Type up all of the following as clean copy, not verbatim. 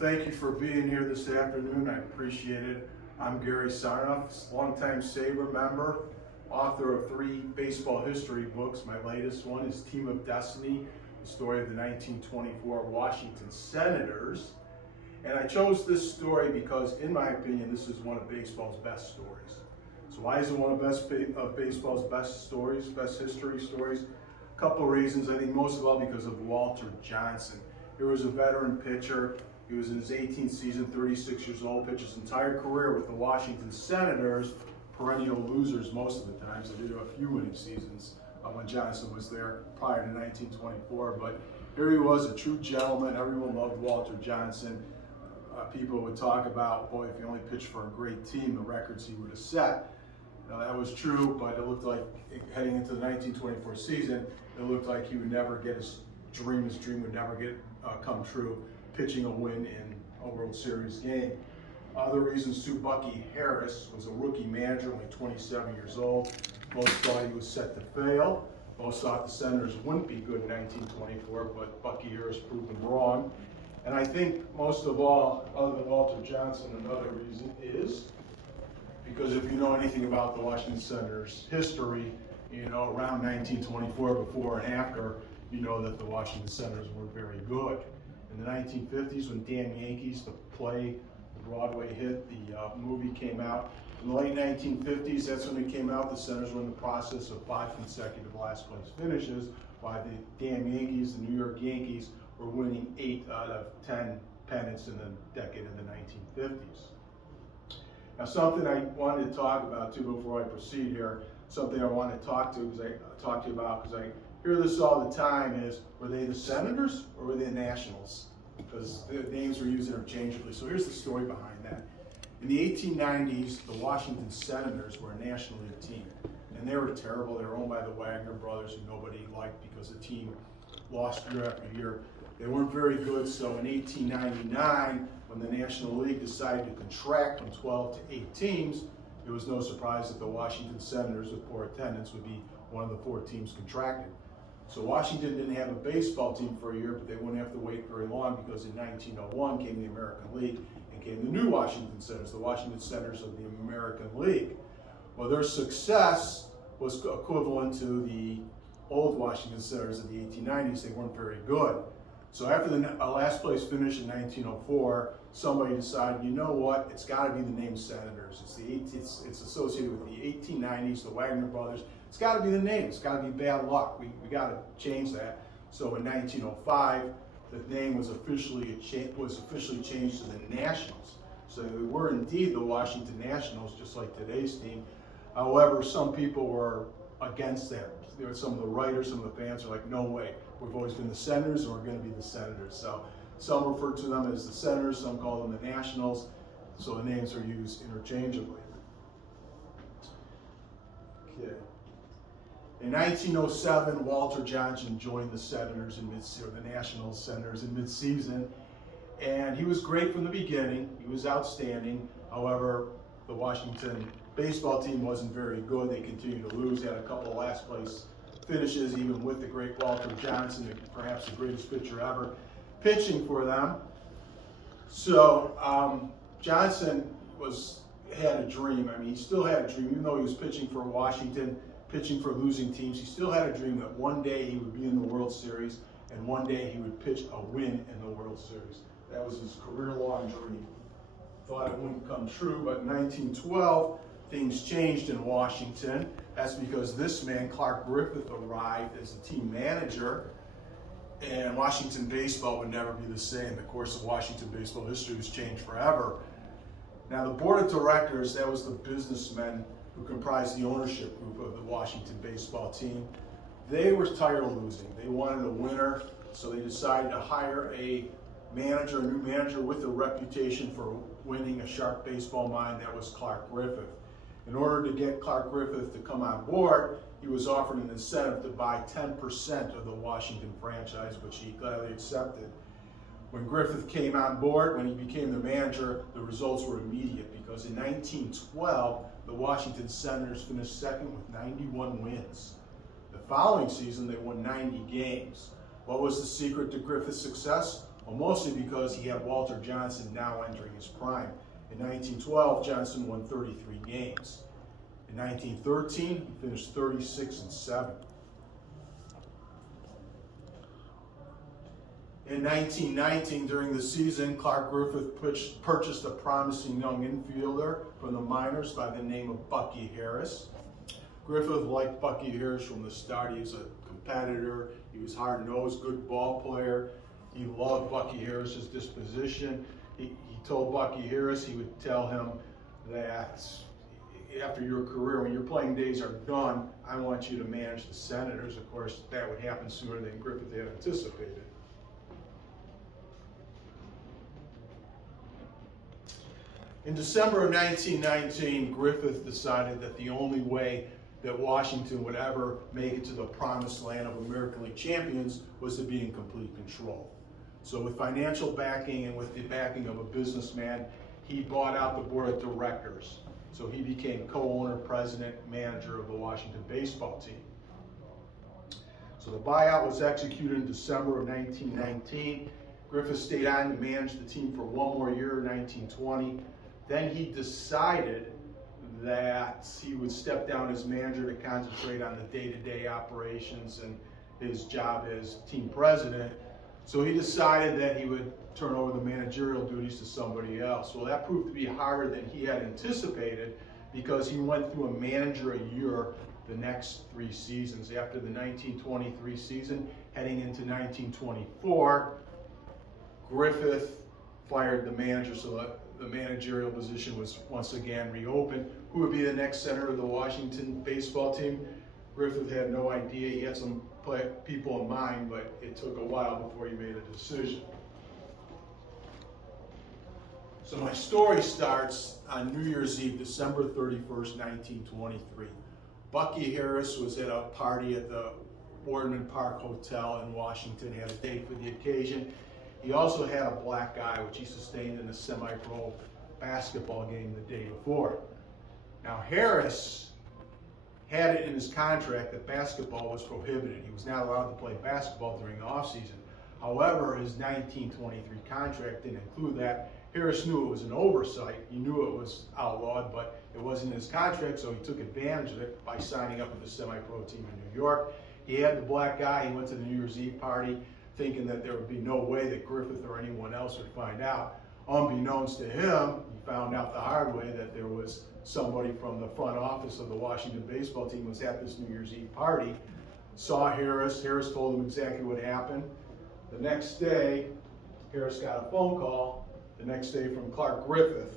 Thank you for being here this afternoon. I appreciate it. I'm Gary Sarnoff, longtime SABR member, author of 3 baseball history books. My latest one is Team of Destiny, the story of the 1924 Washington Senators. And I chose this story because, in my opinion, this is one of baseball's best stories. So why is it one of baseball's best stories, best history stories? A couple of reasons. I think most of all because of Walter Johnson. He was a veteran pitcher. He was in his 18th season, 36 years old, pitched his entire career with the Washington Senators, perennial losers most of the time, so they did a few winning seasons when Johnson was there prior to 1924. But here he was, a true gentleman. Everyone loved Walter Johnson. People would talk about, boy, if he only pitched for a great team, the records he would have set. That was true, but it looked like heading into the 1924 season, it looked like he would never get his dream would never come true, pitching a win in a World Series game. Other reasons too, Bucky Harris was a rookie manager, only 27 years old. Most thought he was set to fail. Most thought the Senators wouldn't be good in 1924, but Bucky Harris proved them wrong. And I think most of all, other than Walter Johnson, another reason is because if you know anything about the Washington Senators' history, around 1924, before and after, you know that the Washington Senators were very good. In the 1950s, when Damn Yankees, the play, the Broadway hit, the movie came out. In the late 1950s, that's when it came out. The Senators were in the process of 5 consecutive last place finishes, while the Damn Yankees, the New York Yankees, were winning 8 out of 10 pennants in the decade of the 1950s. Now, something I wanted to talk about too before I proceed here, something I want to talk to you about because I hear this all the time is, were they the Senators or were they the Nationals? Because the names were used interchangeably. So here's the story behind that. In the 1890s, the Washington Senators were a National League team. And they were terrible. They were owned by the Wagner brothers, who nobody liked because the team lost year after year. They weren't very good, so in 1899, when the National League decided to contract from 12 to 8 teams, it was no surprise that the Washington Senators, with poor attendance, would be one of the 4 teams contracted. So Washington didn't have a baseball team for a year, but they wouldn't have to wait very long because in 1901 came the American League and came the new Washington Senators, the Washington Senators of the American League. Well, their success was equivalent to the old Washington Senators of the 1890s. They weren't very good. So after the last place finish in 1904, somebody decided, you know what, it's got to be the name Senators. It's associated with the 1890s, the Wagner brothers. It's got to be the name. It's got to be bad luck. We got to change that. So in 1905, the name was officially changed to the Nationals. So they were indeed the Washington Nationals, just like today's team. However, some people were against that. There were some of the writers, some of the fans are like, no way. We've always been the Senators, and we're going to be the Senators. So some refer to them as the Senators, some call them the Nationals. So the names are used interchangeably. Okay. In 1907, Walter Johnson joined the Senators or the National Senators in mid-season, and he was great from the beginning. He was outstanding. However, the Washington baseball team wasn't very good. They continued to lose. They had a couple of last place finishes, even with the great Walter Johnson, perhaps the greatest pitcher ever, pitching for them. So Johnson had a dream. I mean, he still had a dream, even though he was pitching for Washington, pitching for losing teams. He still had a dream that one day he would be in the World Series and one day he would pitch a win in the World Series. That was his career-long dream. Thought it wouldn't come true, but in 1912, things changed in Washington. That's because this man, Clark Griffith, arrived as the team manager, and Washington baseball would never be the same. The course of Washington baseball history was changed forever. Now, the board of directors, that was the businessmen who comprised the ownership group of the Washington baseball team. They were tired of losing. They wanted a winner, so they decided to hire a new manager with a reputation for winning, a sharp baseball mind. That was Clark Griffith. In order to get Clark Griffith to come on board, he was offered an incentive to buy 10% of the Washington franchise, which he gladly accepted. When Griffith came on board, when he became the manager, the results were immediate because in 1912, the Washington Senators finished second with 91 wins. The following season, they won 90 games. What was the secret to Griffith's success? Well, mostly because he had Walter Johnson now entering his prime. In 1912, Johnson won 33 games. In 1913, he finished 36-7. In 1919, during the season, Clark Griffith purchased a promising young infielder from the minors by the name of Bucky Harris. Griffith liked Bucky Harris from the start. He was a competitor. He was hard-nosed, good ball player. He loved Bucky Harris's disposition. He told Bucky Harris he would tell him that after your career, when your playing days are done, I want you to manage the Senators. Of course, that would happen sooner than Griffith had anticipated. In December of 1919, Griffith decided that the only way that Washington would ever make it to the promised land of American League champions was to be in complete control. So with financial backing and with the backing of a businessman, he bought out the board of directors. So he became co-owner, president, manager of the Washington baseball team. So the buyout was executed in December of 1919. Griffith stayed on to manage the team for one more year in 1920. Then he decided that he would step down as manager to concentrate on the day-to-day operations and his job as team president. So he decided that he would turn over the managerial duties to somebody else. Well, that proved to be harder than he had anticipated because he went through a manager a year the next 3 seasons. After the 1923 season, heading into 1924, Griffith fired the manager, so the managerial position was once again reopened. Who would be the next center of the Washington baseball team? Griffith had no idea. He had some people in mind, but it took a while before he made a decision. So my story starts on New Year's Eve, December 31st, 1923. Bucky Harris was at a party at the Boardman Park Hotel in Washington, had a date for the occasion. He also had a black eye, which he sustained in a semi-pro basketball game the day before. Now Harris had it in his contract that basketball was prohibited. He was not allowed to play basketball during the offseason. However, his 1923 contract didn't include that. Harris knew it was an oversight. He knew it was outlawed, but it wasn't in his contract, so he took advantage of it by signing up with the semi-pro team in New York. He had the black eye. He went to the New Year's Eve party thinking that there would be no way that Griffith or anyone else would find out. Unbeknownst to him, he found out the hard way that there was somebody from the front office of the Washington baseball team was at this New Year's Eve party, saw Harris. Harris told him exactly what happened. The next day, Harris got a phone call, the next day from Clark Griffith,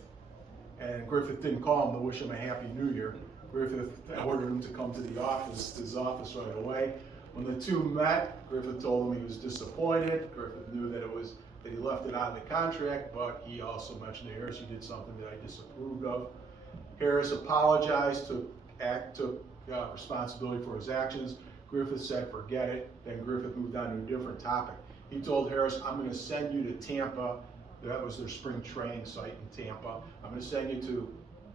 and Griffith didn't call him to wish him a Happy New Year. Griffith ordered him to come to his office right away. When the two met, Griffith told him he was disappointed. Griffith knew that he left it out of the contract, but he also mentioned to Harris, "You did something that I disapproved of." Harris apologized, took responsibility for his actions. Griffith said, "Forget it." Then Griffith moved on to a different topic. He told Harris, "I'm going to send you to Tampa." That was their spring training site in Tampa. "I'm going to send you to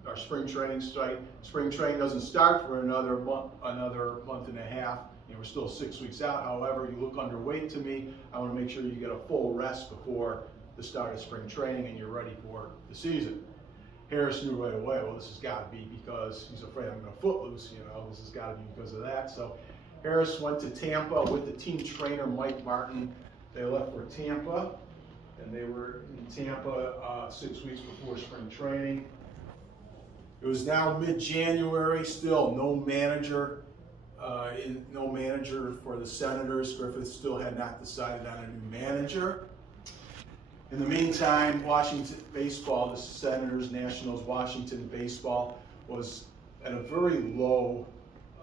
our spring training site. Spring training doesn't start for another month and a half. We're still 6 weeks out. However, you look underweight to me. I want to make sure you get a full rest before the start of spring training and you're ready for the season." Harris knew right away, well, this has got to be because he's afraid I'm going to footloose, this has got to be because of that. So Harris went to Tampa with the team trainer, Mike Martin. They left for Tampa, and they were in Tampa 6 weeks before spring training. It was now mid-January, still no manager for the Senators. Griffith still had not decided on a new manager. In the meantime, Washington baseball, the Senators, Nationals, Washington baseball was at a very low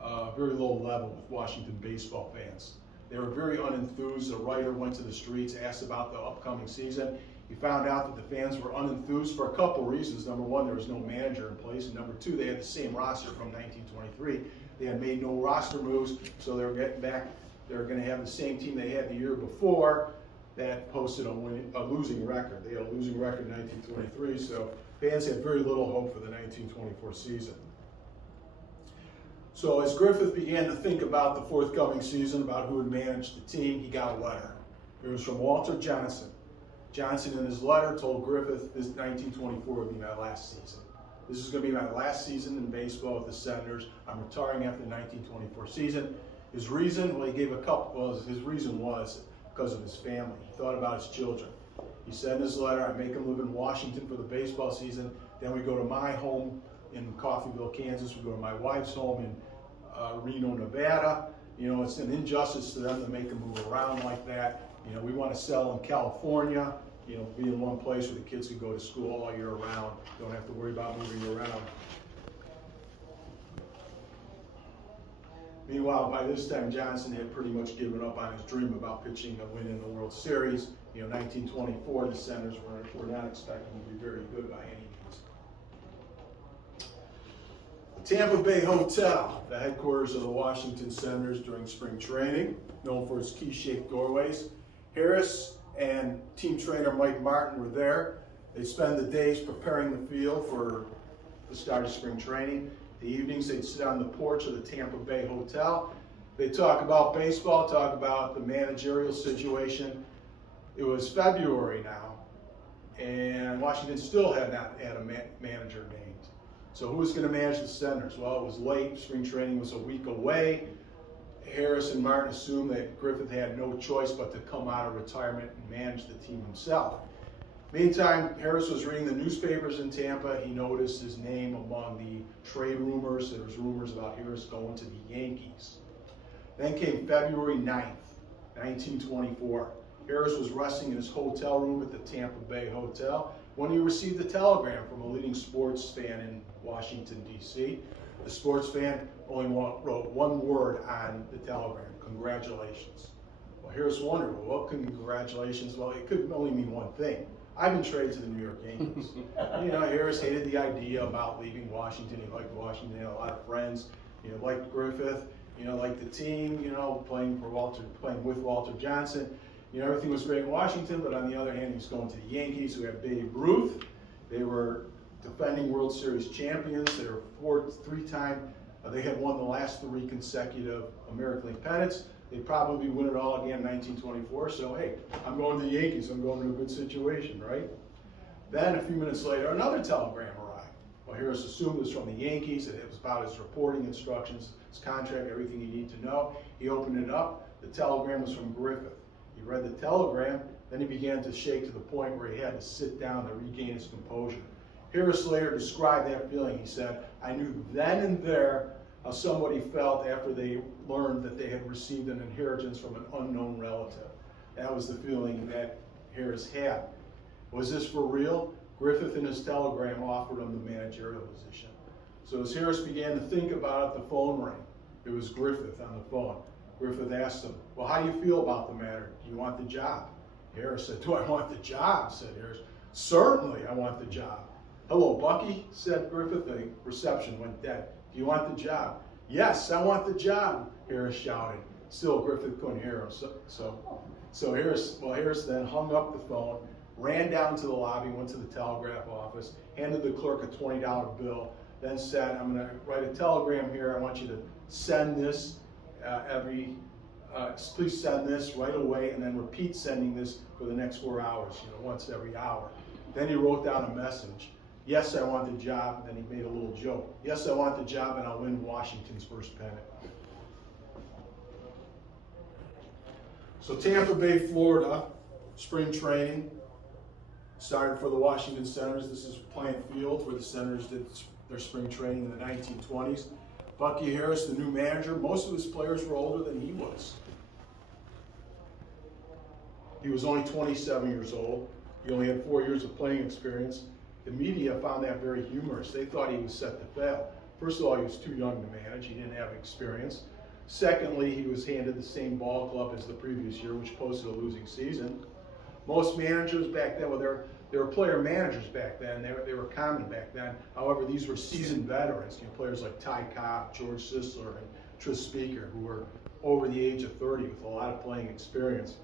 level with Washington baseball fans. They were very unenthused. A writer went to the streets, asked about the upcoming season. He found out that the fans were unenthused for a couple reasons. Number one, there was no manager in place, and number two, they had the same roster from 1923. They had made no roster moves, so they were getting back. They were going to have the same team they had the year before that posted a losing record. They had a losing record in 1923, so fans had very little hope for the 1924 season. So as Griffith began to think about the forthcoming season, about who would manage the team, he got a letter. It was from Walter Johnson. Johnson, in his letter, told Griffith this 1924 would be my last season. This is going to be my last season in baseball with the Senators. I'm retiring after the 1924 season. His reason, well, he gave a couple. Well, his reason was because of his family. He thought about his children. He said in his letter, I make them live in Washington for the baseball season. Then we go to my home in Coffeyville, Kansas. We go to my wife's home in Reno, Nevada. You know, it's an injustice to them to make them move around like that. You know, we want to settle in California, you know, be in one place where the kids can go to school all year round. Don't have to worry about moving around. Meanwhile, by this time, Johnson had pretty much given up on his dream about pitching a win in the World Series. You know, 1924, the Senators were not expecting to be very good by any means. The Tampa Bay Hotel, the headquarters of the Washington Senators during spring training, known for its key-shaped doorways. Harris and team trainer Mike Martin were there. They'd spend the days preparing the field for the start of spring training. The evenings, they'd sit on the porch of the Tampa Bay Hotel. They'd talk about baseball, talk about the managerial situation. It was February now, and Washington still had not had a manager named. So who was going to manage the Senators? Well, it was late. Spring training was a week away. Harris and Martin assumed that Griffith had no choice but to come out of retirement and manage the team himself. Meantime, Harris was reading the newspapers in Tampa. He noticed his name among the trade rumors. There was rumors about Harris going to the Yankees. Then came February 9th, 1924. Harris was resting in his hotel room at the Tampa Bay Hotel when he received a telegram from a leading sports fan in Washington, D.C. The sports fan only wrote one word on the telegram: congratulations. Well, Harris wondered, well, what congratulations? Well, it could only mean one thing. I've been traded to the New York Yankees. You know, Harris hated the idea about leaving Washington. He liked Washington, he had a lot of friends. You know, liked Griffith, you know, liked the team, you know, playing with Walter Johnson. You know, everything was great in Washington, but on the other hand, he was going to the Yankees, who had Babe Ruth. They were defending World Series champions. They were they had won the last 3 consecutive American League pennants. They'd probably win it all again in 1924. So, hey, I'm going to the Yankees. I'm going to a good situation, right? Then, a few minutes later, another telegram arrived. Well, Harris assumed it was from the Yankees. It was about his reporting instructions, his contract, everything you need to know. He opened it up. The telegram was from Griffith. He read the telegram, then he began to shake to the point where he had to sit down to regain his composure. Harris later described that feeling. He said, I knew then and there how somebody felt after they learned that they had received an inheritance from an unknown relative. That was the feeling that Harris had. Was this for real? Griffith in his telegram offered him the managerial position. So as Harris began to think about it, the phone rang. It was Griffith on the phone. Griffith asked him, well, how do you feel about the matter? Do you want the job? Harris said, do I want the job? Said Harris. Certainly I want the job. Hello, Bucky, said Griffith. The reception went dead. Do you want the job? Yes, I want the job, Harris shouted. Still, Griffith couldn't hear him. So Harris then hung up the phone, ran down to the lobby, went to the telegraph office, handed the clerk a $20 bill, then said, I'm going to write a telegram here. I want you to send this please send this right away, and then repeat sending this for the next 4 hours, you know, once every hour. Then he wrote down a message. Yes, I want the job. Then he made a little joke. Yes, I want the job, and I'll win Washington's first pennant. So Tampa Bay, Florida, spring training started for the Washington Senators. This is Plant Field, where the Senators did their spring training in the 1920s. Bucky Harris, the new manager, most of his players were older than he was. He was only 27 years old. He only had 4 years of playing experience. The media found that very humorous. They thought he was set to fail. First of all, he was too young to manage. He didn't have experience. Secondly, he was handed the same ball club as the previous year, which posted a losing season. Most managers back then, well, there were player managers back then. They were common back then. However, these were seasoned veterans, you know, players like Ty Cobb, George Sisler, and Tris Speaker, who were over the age of 30 with a lot of playing experience.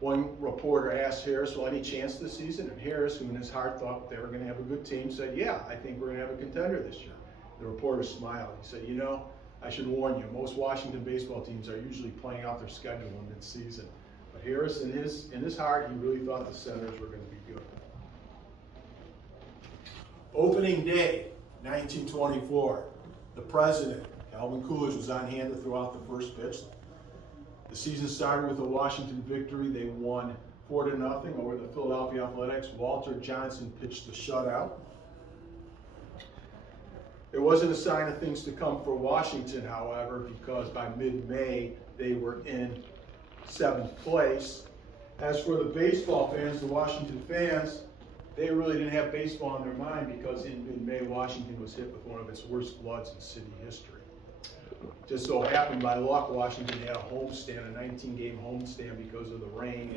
One reporter asked Harris, well, any chance this season? And Harris, who in his heart thought they were going to have a good team, said, yeah, I think we're going to have a contender this year. The reporter smiled. He said, you know, I should warn you, most Washington baseball teams are usually playing out their schedule in mid-season. But Harris, in his heart, he really thought the Senators were going to be good. Opening day, 1924. The president, Calvin Coolidge, was on hand to throw out the first pitch. The season started with a Washington victory. They won 4-0 over the Philadelphia Athletics. Walter Johnson pitched the shutout. It wasn't a sign of things to come for Washington, however, because by mid-May, they were in 7th place. As for the baseball fans, the Washington fans, they really didn't have baseball on their mind because in mid-May, Washington was hit with one of its worst floods in city history. Just so happened, by luck, Washington had a homestand, a 19-game homestand because of the rain.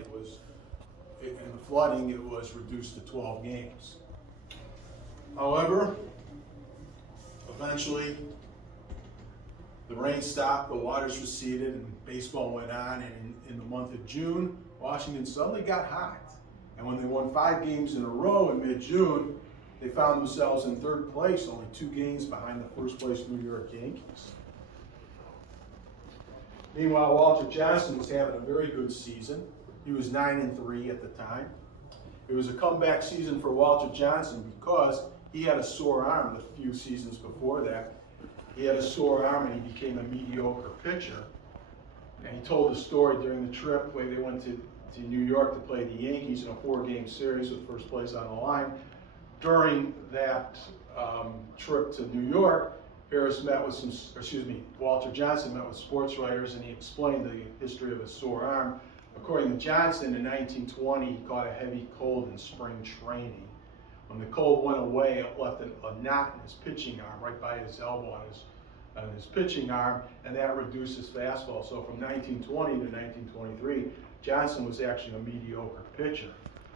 And the flooding, it was reduced to 12 games. However, eventually, the rain stopped, the waters receded, and baseball went on. And in the month of June, Washington suddenly got hot. And when they won 5 games in a row in mid-June, they found themselves in 3rd place, only 2 games behind the first place New York Yankees. Meanwhile, Walter Johnson was having a very good season. He was 9-3 at the time. It was a comeback season for Walter Johnson because he had a sore arm the few seasons before that. He had a sore arm and he became a mediocre pitcher. And he told the story during the trip where they went to New York to play the Yankees in a 4-game series with first place on the line. During that trip to New York, Walter Johnson met with sports writers and he explained the history of his sore arm. According to Johnson, in 1920, he caught a heavy cold in spring training. When the cold went away, it left a knot in his pitching arm, right by his elbow on his pitching arm, and that reduced his fastball. So from 1920 to 1923, Johnson was actually a mediocre pitcher.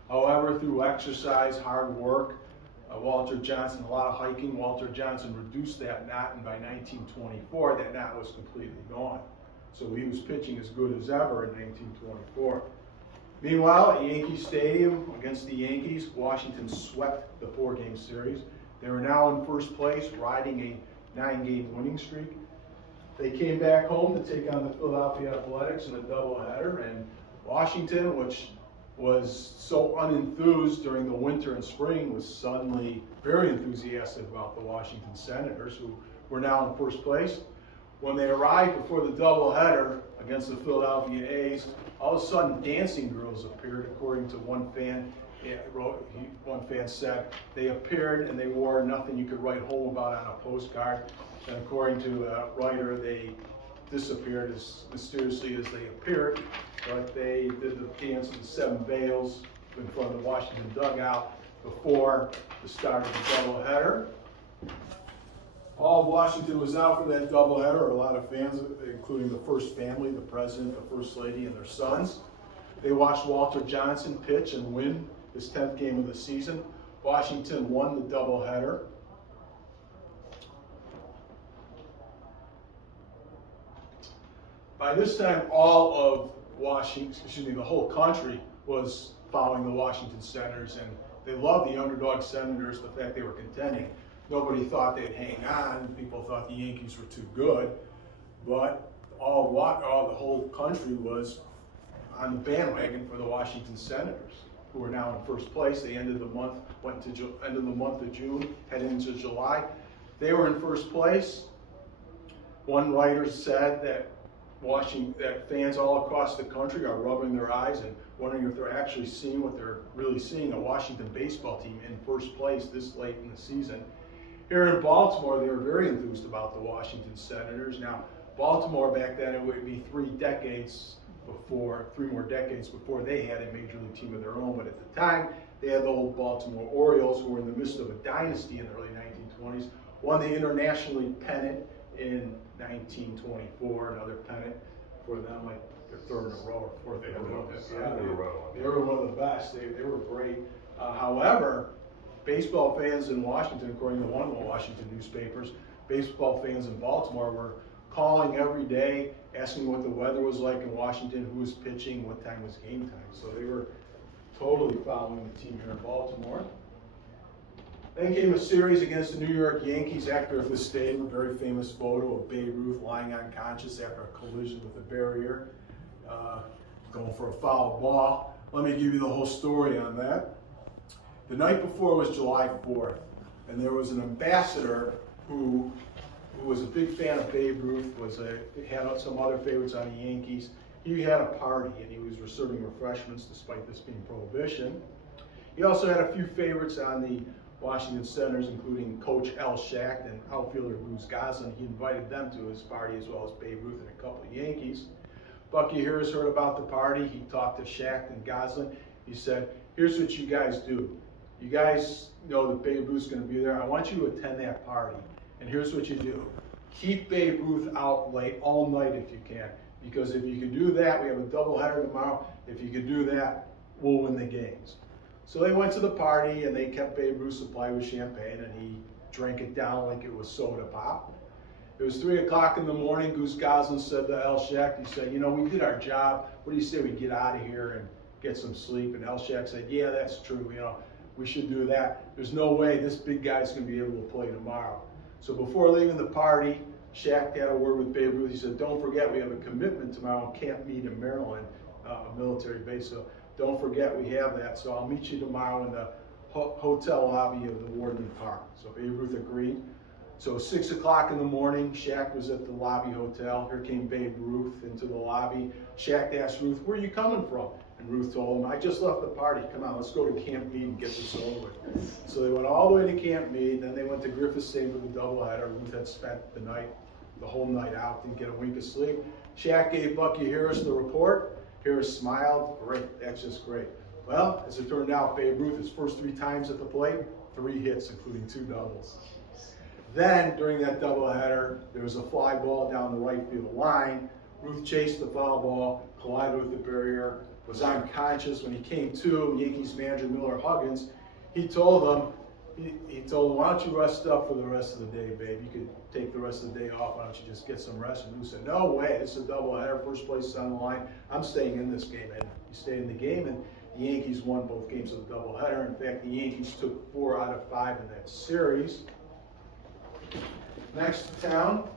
However, through exercise, hard work, Walter Johnson, a lot of hiking, Walter Johnson reduced that knot, and by 1924, that knot was completely gone. So he was pitching as good as ever in 1924. Meanwhile, at Yankee Stadium against the Yankees, Washington swept the 4-game series. They were now in first place, riding a 9-game winning streak. They came back home to take on the Philadelphia Athletics in a doubleheader, and Washington, which was so unenthused during the winter and spring, was suddenly very enthusiastic about the Washington Senators, who were now in first place. When they arrived before the doubleheader against the Philadelphia A's, all of a sudden dancing girls appeared, according to one fan. One fan said they appeared and they wore nothing you could write home about on a postcard. And according to a writer, they disappeared as mysteriously as they appeared. But they did the dance of the 7 veils in front of the Washington dugout before the start of the doubleheader. All of Washington was out for that doubleheader. A lot of fans, including the first family, the president, the first lady, and their sons. They watched Walter Johnson pitch and win his 10th game of the season. Washington won the doubleheader. By this time, all of the whole country was following the Washington Senators, and they loved the underdog Senators, the fact they were contending. Nobody thought they'd hang on. People thought the Yankees were too good, but the whole country was on the bandwagon for the Washington Senators, who are now in first place. They ended the month, end of the month of June, heading into July. They were in first place. One writer said that fans all across the country are rubbing their eyes and wondering if they're actually seeing what they're really seeing, a Washington baseball team in first place this late in the season. Here in Baltimore, they were very enthused about the Washington Senators. Now, Baltimore back then, it would be 3 more decades before they had a major league team of their own. But at the time, they had the old Baltimore Orioles, who were in the midst of a dynasty in the early 1920s, won the International League pennant in 1924, another pennant for them, like their 3rd in a row or 4th in a row. They were one of the best. They were great. However, baseball fans in Washington, according to one of the Washington newspapers, baseball fans in Baltimore were calling every day, asking what the weather was like in Washington, who was pitching, what time was game time. So they were totally following the team here in Baltimore. Then came a series against the New York Yankees after the stadium, a very famous photo of Babe Ruth lying unconscious after a collision with a barrier. going for a foul ball. Let me give you the whole story on that. The night before was July 4th, and there was an ambassador who was a big fan of Babe Ruth, had some other favorites on the Yankees. He had a party, and he was serving refreshments despite this being prohibition. He also had a few favorites on the Washington Senators, including Coach Al Schacht and outfielder Goose Goslin. He invited them to his party, as well as Babe Ruth and a couple of Yankees. Bucky Harris heard about the party. He talked to Schacht and Goslin. He said, here's what you guys do. You guys know that Babe Ruth's going to be there. I want you to attend that party. And here's what you do. Keep Babe Ruth out late all night if you can. Because if you can do that, we have a doubleheader tomorrow. If you can do that, we'll win the games. So they went to the party, and they kept Babe Ruth supplied with champagne, and he drank it down like it was soda pop. It was 3 o'clock in the morning. Goose Goslin said to Al Schacht, he said, you know, we did our job. What do you say we get out of here and get some sleep? And Al Schacht said, yeah, that's true. You know, we should do that. There's no way this big guy's going to be able to play tomorrow. So before leaving the party, Schacht had a word with Babe Ruth. He said, don't forget, we have a commitment tomorrow in Camp Meade in Maryland, a military base. So don't forget we have that. So I'll meet you tomorrow in the hotel lobby of the Warden Park. So Babe Ruth agreed. So 6 o'clock in the morning, Schacht was at the lobby hotel. Here came Babe Ruth into the lobby. Schacht asked Ruth, where are you coming from? And Ruth told him, I just left the party. Come on, let's go to Camp Meade and get this over with. So they went all the way to Camp Meade. Then they went to Griffith Stadium for the doubleheader. Ruth had spent the whole night out, didn't get a wink of sleep. Schacht gave Bucky Harris the report. Harris smiled. Great, that's just great. Well, as it turned out, Babe Ruth, his first 3 times at the plate, 3 hits, including 2 doubles. Then, during that doubleheader, there was a fly ball down the right field line. Ruth chased the foul ball, collided with the barrier, was unconscious. When he came to, Yankees manager Miller Huggins, he told him, why don't you rest up for the rest of the day, babe? You could take the rest of the day off. Why don't you just get some rest? And Ruth said, no way, this is a doubleheader. First place is on the line. I'm staying in this game. And he stayed in the game, and the Yankees won both games of the doubleheader. In fact, the Yankees took 4 out of 5 in that series. Next to town,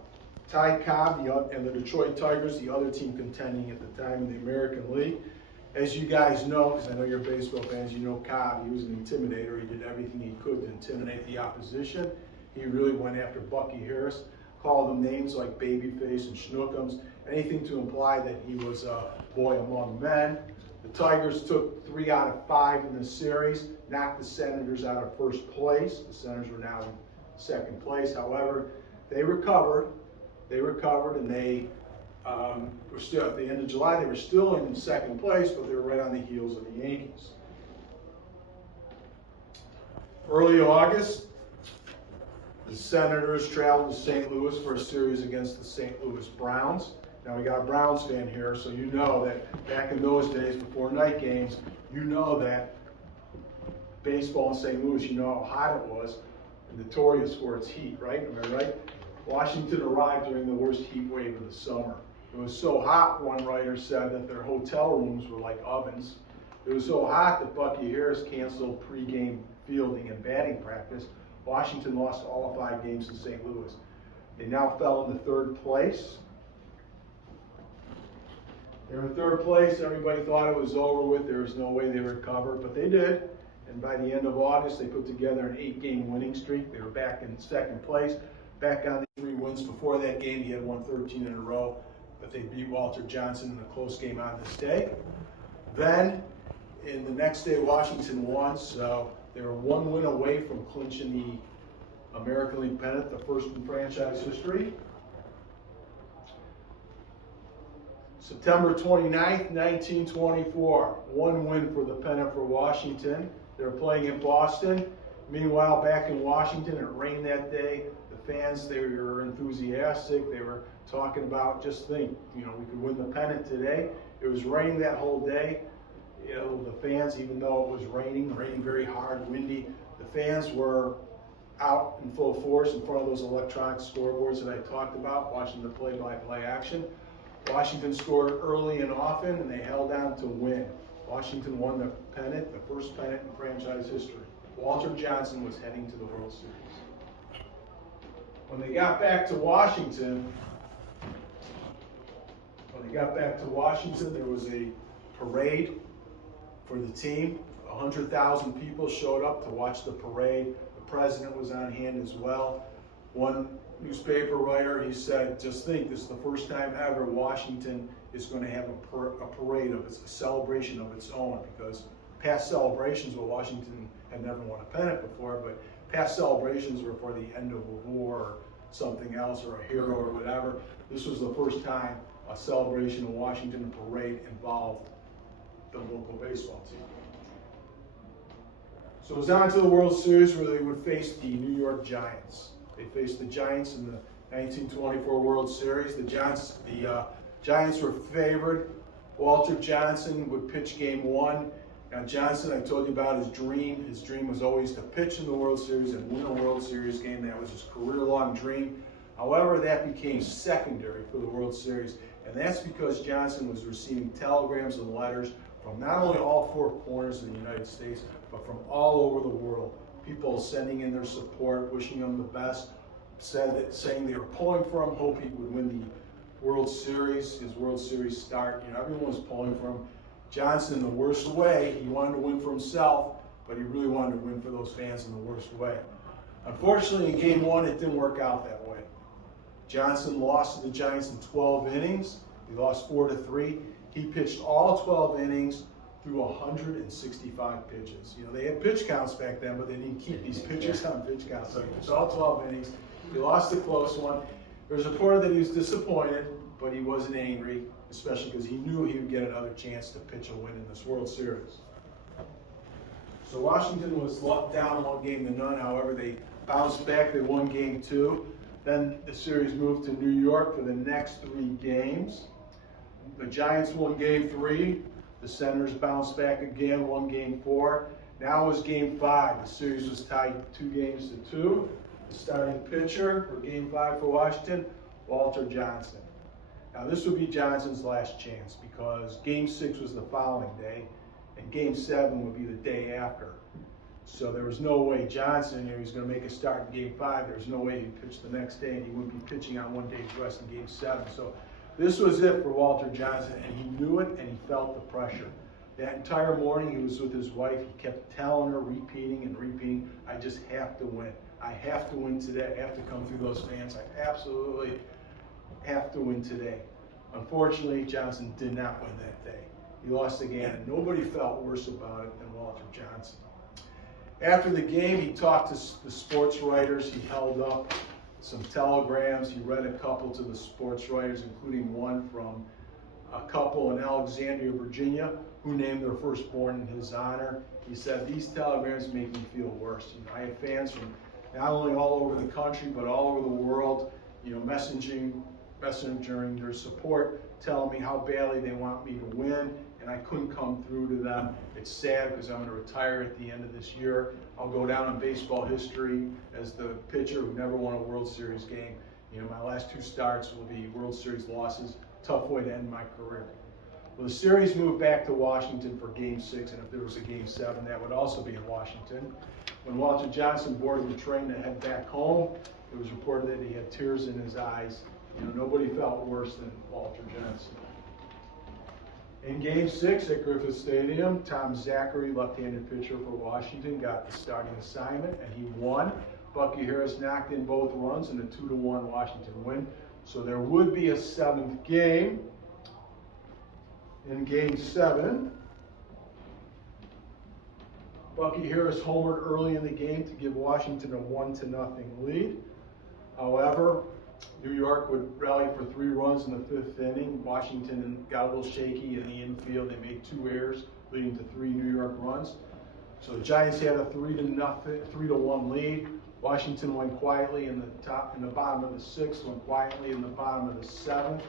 Ty Cobb and the Detroit Tigers, the other team contending at the time in the American League. As you guys know, because I know you're baseball fans, you know Cobb, he was an intimidator. He did everything he could to intimidate the opposition. He really went after Bucky Harris, called him names like Babyface and Schnookums, anything to imply that he was a boy among men. The Tigers took 3 out of 5 in the series, knocked the Senators out of first place. The Senators were now in second place. However, they recovered, and they were still, at the end of July, they were still in second place, but they were right on the heels of the Yankees. Early August, the Senators traveled to St. Louis for a series against the St. Louis Browns. Now, we got a Browns fan here, so you know that back in those days, before night games, you know that baseball in St. Louis, you know how hot it was, and notorious for its heat, right? Am I right? Washington arrived during the worst heat wave of the summer. It was so hot, one writer said, that their hotel rooms were like ovens. It was so hot that Bucky Harris canceled pregame fielding and batting practice. Washington lost all 5 games in St. Louis. They now fell into 3rd place. They were in 3rd place. Everybody thought it was over with. There was no way they would recover, but they did. And by the end of August, they put together an 8-game winning streak. They were back in 2nd place, back on the 3 wins. Before that game, he had won 13 in a row, but they beat Walter Johnson in a close game on this day. Then, in the next day, Washington won, so they were 1 win away from clinching the American League pennant, the first in franchise history. September 29th, 1924, 1 win for the pennant for Washington. They were playing in Boston. Meanwhile, back in Washington, it rained that day. The fans, they were enthusiastic. They were talking about, just think, you know, we could win the pennant today. It was raining that whole day. You know, the fans, even though it was raining very hard, windy, the fans were out in full force in front of those electronic scoreboards that I talked about, watching the play-by-play action. Washington scored early and often, and they held on to win. Washington won the pennant, the first pennant in franchise history. Walter Johnson was heading to the World Series. When they got back to Washington, there was a parade for the team. 100,000 people showed up to watch the parade. The president was on hand as well. One newspaper writer, he said, just think, this is the first time ever Washington is going to have a parade of a celebration of its own, because past celebrations, well, Washington had never won a pennant before, but past celebrations were for the end of a war or something else, or a hero or whatever. This was the first time a celebration of Washington parade involved the local baseball team. So it was on to the World Series, where they would face the New York Giants. They faced the Giants in the 1924 World Series. The Giants were favored. Walter Johnson would pitch game 1. Now Johnson, I told you about his dream. His dream was always to pitch in the World Series and win a World Series game. That was his career-long dream. However, that became secondary for the World Series, and that's because Johnson was receiving telegrams and letters from not only all 4 corners of the United States, but from all over the world. People sending in their support, wishing him the best, saying they were pulling for him, hoping he would win the World Series, his World Series start. You know, everyone was pulling for him. Johnson, in the worst way, he wanted to win for himself, but he really wanted to win for those fans in the worst way. Unfortunately, in game 1, it didn't work out that way. Johnson lost to the Giants in 12 innings. He lost 4-3. He pitched all 12 innings through 165 pitches. You know, they had pitch counts back then, but they didn't keep these pitches on pitch counts. So he pitched all 12 innings. He lost a close one. There was a reporter that he was disappointed, but he wasn't angry, especially because he knew he would get another chance to pitch a win in this World Series. So Washington was down 1-0. However, they bounced back. They won game 2. Then the series moved to New York for the next 3 games. The Giants won game 3. The Senators bounced back again, won game 4. Now it was game 5. The series was tied 2-2. The starting pitcher for game 5 for Washington, Walter Johnson. Now this would be Johnson's last chance, because game 6 was the following day, and game 7 would be the day after. So there was no way Johnson, he was going to make a start in game 5. There was no way he'd pitch the next day, and he wouldn't be pitching on 1 day's rest in game 7. So this was it for Walter Johnson, and he knew it, and he felt the pressure. That entire morning, he was with his wife. He kept telling her, repeating and repeating, I just have to win. I have to win today. I have to come through those fans. I absolutely have to win today. Unfortunately, Johnson did not win that day. He lost again, and nobody felt worse about it than Walter Johnson. After the game, he talked to the sports writers. He held up some telegrams. He read a couple to the sports writers, including one from a couple in Alexandria, Virginia, who named their firstborn in his honor. He said, these telegrams make me feel worse. You know, I have fans from not only all over the country, but all over the world, you know, messaging their support, telling me how badly they want me to win, and I couldn't come through to them. It's sad, because I'm going to retire at the end of this year. I'll go down in baseball history as the pitcher who never won a World Series game. You know, my last 2 starts will be World Series losses. Tough way to end my career. Well, the series moved back to Washington for game 6, and if there was a game 7, that would also be in Washington. When Walter Johnson boarded the train to head back home, it was reported that he had tears in his eyes. You know, nobody felt worse than Walter Johnson. In game 6 at Griffith Stadium, Tom Zachary, left-handed pitcher for Washington, got the starting assignment, and he won. Bucky Harris knocked in both runs in a 2-1 Washington win. So there would be a 7th game. In game 7, Bucky Harris homered early in the game to give Washington a 1-0 lead. However, New York would rally for 3 runs in the 5th inning. Washington got a little shaky in the infield. They made 2 errors, leading to 3 New York runs. So the Giants had a 3-1 lead. Washington went quietly in the bottom of the 6th, went quietly in the bottom of the 7th.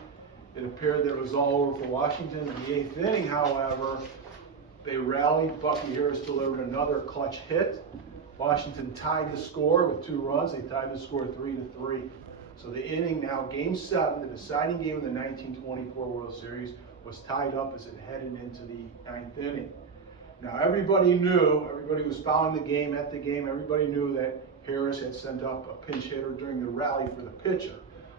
It appeared that it was all over for Washington. In the 8th inning, however, they rallied. Bucky Harris delivered another clutch hit. Washington tied the score with 2 runs. They tied the score 3-3. So the inning now, game 7, the deciding game of the 1924 World Series, was tied up as it headed into the 9th inning. Now everybody who was following the game, everybody knew that Harris had sent up a pinch hitter during the rally for the pitcher.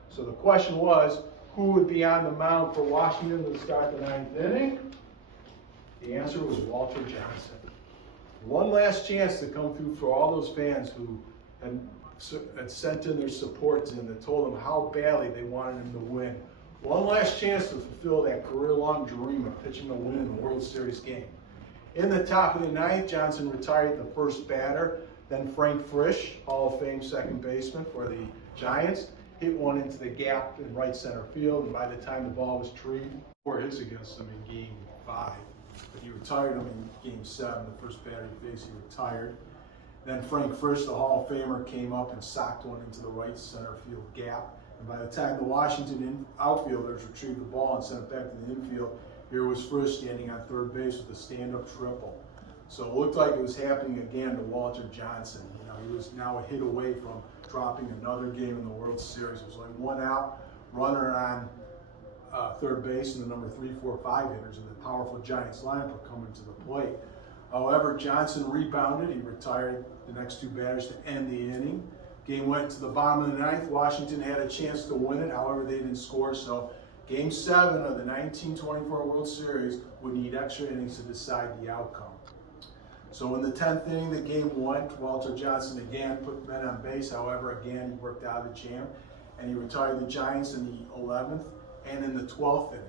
So the question was, who would be on the mound for Washington to start the 9th inning? The answer was Walter Johnson. One last chance to come through for all those fans who had sent in their supports and that told them how badly they wanted him to win. One last chance to fulfill that career-long dream of pitching a win in the World Series game. In the top of the ninth, Johnson retired the first batter. Then Frank Frisch, Hall of Fame second baseman for the Giants, hit one into the gap in right center field, and by the time the ball was treed, 4 hits against him in Game 5. But he retired him in Game 7, the first batter he faced, he retired. Then Frank Frisch, the Hall of Famer, came up and socked one into the right center field gap. And by the time the Washington outfielders retrieved the ball and sent it back to the infield, here was Frisch standing on third base with a stand-up triple. So it looked like it was happening again to Walter Johnson. You know, he was now a hit away from dropping another game in the World Series. It was like 1 out, runner on third base, and the number 3, 4, 5 hitters in the powerful Giants lineup were coming to the plate. However, Johnson rebounded. He retired the next 2 batters to end the inning. Game went to the bottom of the ninth. Washington had a chance to win it. However, they didn't score. So Game 7 of the 1924 World Series would need extra innings to decide the outcome. So in the 10th inning, the game went. Walter Johnson again put men on base. However, again, he worked out of the jam, and he retired the Giants in the 11th and in the 12th inning.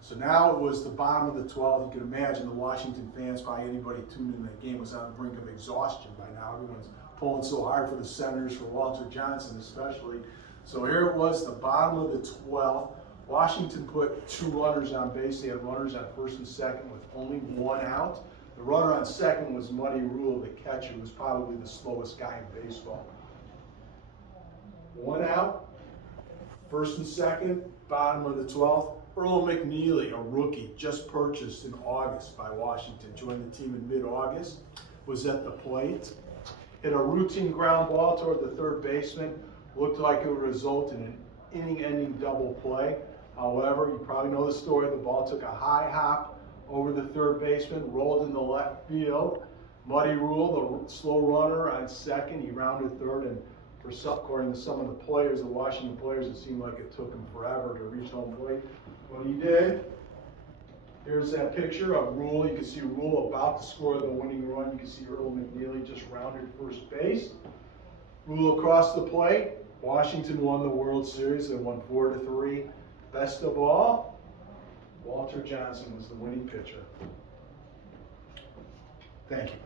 So now it was the bottom of the 12th. You can imagine the Washington fans, probably anybody tuned in that game, was on the brink of exhaustion by now. Everyone's pulling so hard for the Senators, for Walter Johnson especially. So here it was, the bottom of the 12th. Washington put 2 runners on base. They had runners on first and second with only 1 out. The runner on second was Muddy Rule, the catcher, who was probably the slowest guy in baseball. 1 out, first and second, bottom of the 12th. Earl McNeely, a rookie, just purchased in August by Washington, joined the team in mid-August, was at the plate. Hit a routine ground ball toward the third baseman. Looked like it would result in an inning-ending double play. However, you probably know the story. The ball took a high hop over the third baseman, rolled in the left field. Muddy Rule, the slow runner on second, he rounded third, and according to some of the players, the Washington players, it seemed like it took him forever to reach home plate. When he did, here's that picture of Rule. You can see Rule about to score the winning run. You can see Earl McNeely just rounded first base. Rule across the plate. Washington won the World Series. They won 4-3. Best of all, Walter Johnson was the winning pitcher. Thank you.